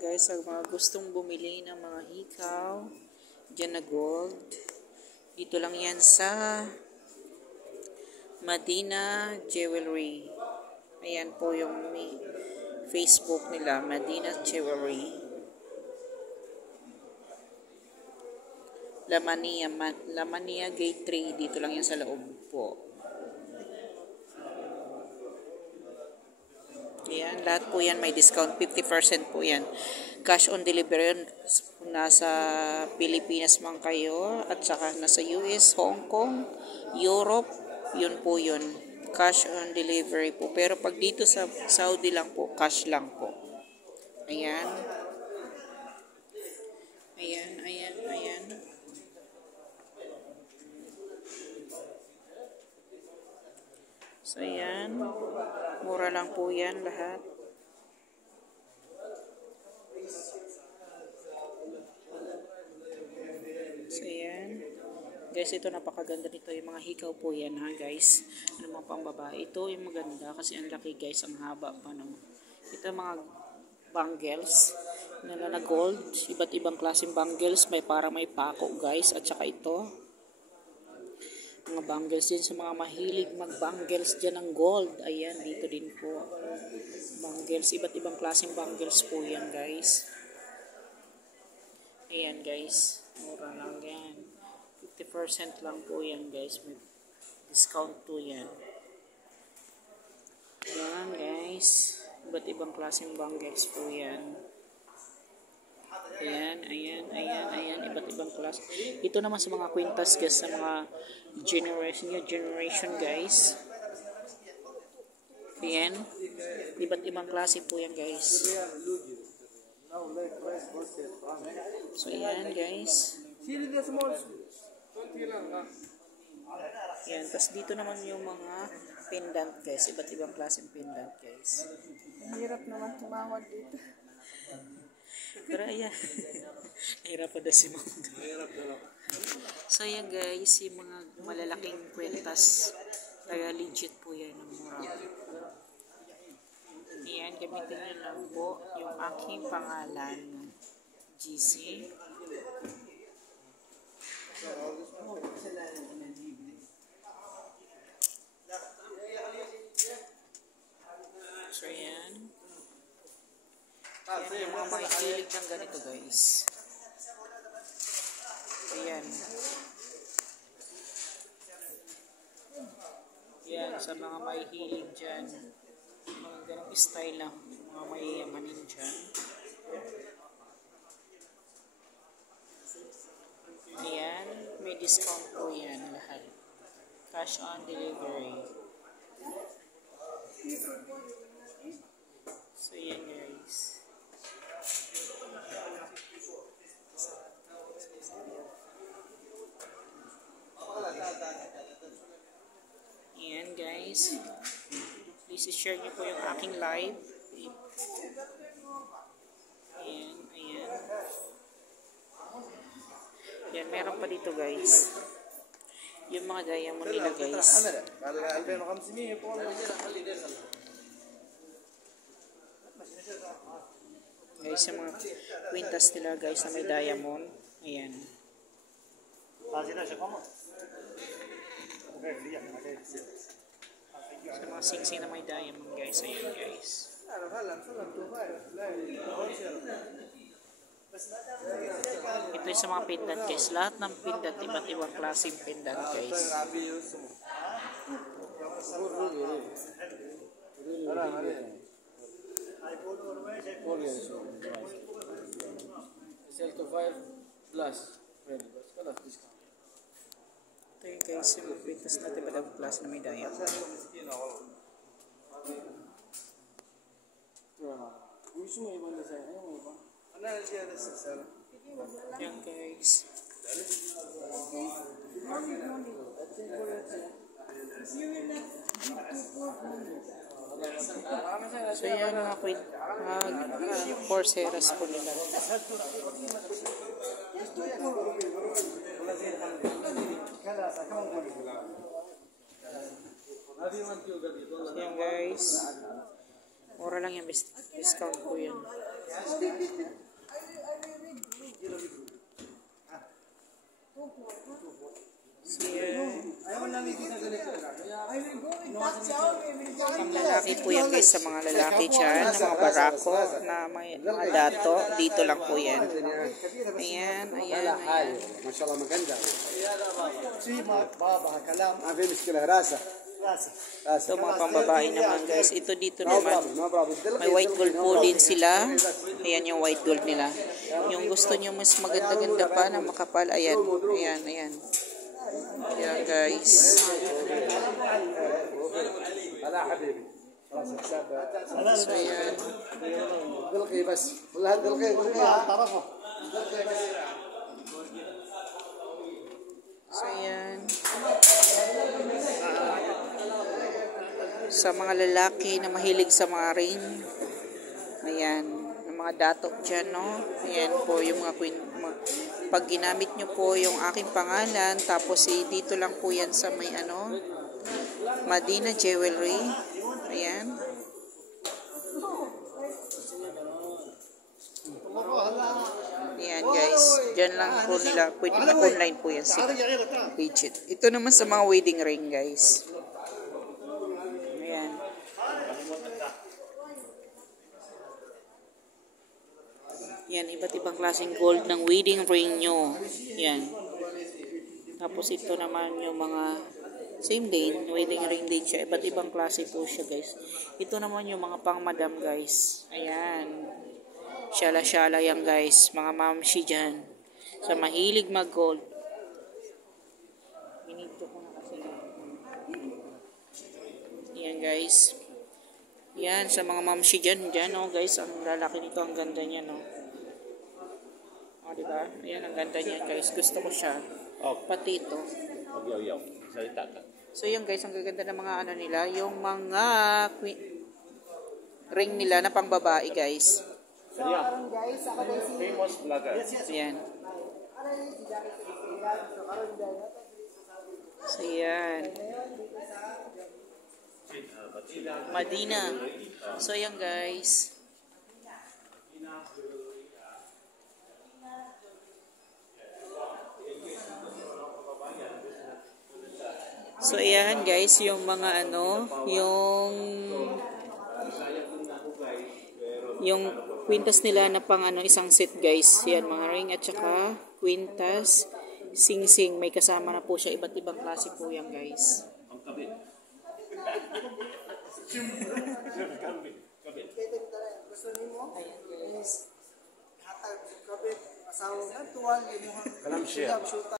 guys, sa mga gustong bumili ng mga hikaw dyan na gold, dito lang yan sa Madina Jewelry. Ayan po yung Facebook nila, Madina Jewelry. Lamania Gate 3, dito lang yan sa loob po. Ayan, lahat po yan may discount, 50% po yan. Cash on delivery yun, nasa Pilipinas man kayo, at saka nasa US, Hong Kong, Europe, yun po yun. Cash on delivery po. Pero pag dito sa Saudi lang po, cash lang po. Ayan. Ayan. So, ayan. Mura lang po yan lahat. So, ayan. Guys, ito napakaganda nito. Yung mga hikaw po yan, ha, guys. Ano mga pang babae. Ito yung maganda kasi ang laki, guys. Ang haba pa, no. Ito mga bangles na gold. Iba't ibang klaseng bangles. May para may pako, guys. At saka ito. Mga bangles din sa mga mahilig mag-bangles dyan ng gold. Ayan, dito din po. Bangles, iba't ibang klaseng bangles po yan, guys. Ayan, guys. Mura lang yan. 50% lang po yan, guys. May discount po yan. Ayan, guys. Iba't ibang klaseng bangles po yan. Ayan. Iba't ibang klase. Ito naman sa mga kwintas, guys, sa mga generation, guys. Ayan. Iba't ibang klase po yan, guys. So, ayan, guys. Ayan. Tapos dito naman yung mga pendant, guys. Iba't ibang klaseng pendant, guys. Hirap naman tumawag dito. Pero ayan. Hirap pa na si Mom. So ayan, guys, yung mga malalaking kwentas, kaya legit po yan ang mura. Ayan, gamitin nyo lang po yung aking pangalan, GC. So ayan. Ayan, yung mga mahilig ng ganito, guys. Ayan. Ayan, sa mga mahilig dyan. Mga ganong style lang. Mga mayayamanin dyan. Ayan, may discount po yan lahat. Cash on delivery. So, ayan, guys. Ayan, guys. Please share nyo po yung aking live. Ayan. Ayan, meron pa dito, guys. Yung mga diamond nila, guys. Guys, yung mga quintas nila, guys, na may diamond. Ayan. Sa mga singsing na may diamond, guys. Ayan, guys. Ito yung sa mga pendant, guys. Lahat ng pendant, iba't ibang klaseng pendant, guys. Sell to 5 plus. Ito yung, guys, yung quintas natin iba't ibang klase na may diamond. Yan, guys. So yan mga Corseras po nila. So yan, guys. Mura lang yan, discount po yan. So, pang lalaki po yan guys, sa mga lalaki dyan, na mga barako, na mga dato, dito lang po yan. Ayan, ayan, ayan. ما شاء الله maganda. ما في مشكلة راسه Ito mga pambabae naman guys. Ito dito naman. May white gold po din sila. Ayan yung white gold nila. Yung gusto nyo mas maganda-ganda pa na makapal. Ayan. Ayan. Ayan. Ayan guys. So ayan. دلقي بس والله دلقي طرفه So ayan. Sa mga lalaki na mahilig sa mga ring. Ayan. Yung mga dato dyan, no? Ayan po yung mga pag ginamit nyo po yung aking pangalan, tapos dito lang po yan sa may ano, Madina Jewelry. Ayan. Ayan guys. Dyan lang po nila. Pwede online po yan. Legit. Ito naman sa mga wedding ring guys. Ayan. Yan, iba't ibang klaseng gold ng wedding ring nyo. Yan. Tapos ito naman yung mga same din, wedding ring din siya. Iba't ibang klase po siya guys. Ito naman yung mga pang madam guys. Ayan. Syala-syala yan guys. Mga mamshi dyan. Sa mahilig mag-gold. Ginito ko na kasi. Ayan guys. Yan, sa mga mamshi dyan. Dyan oh guys, ang lalaki nito. Ang ganda niya no. O diba? Ayan, ang ganda niya guys. Gusto ko siya. Pati ito. So yun guys, ang gaganda ng mga ano nila. Yung mga ring nila na pang babae guys. Famous vlogger. Ayan. So yan. Madina. So yan guys. So ayan guys, yung mga ano, yung kwintas nila na pang ano, isang set guys. Yan, mga ring at saka kwintas, sing-sing. May kasama na po siya. Iba't ibang klase po yan guys. Ayan guys. كلام شيخ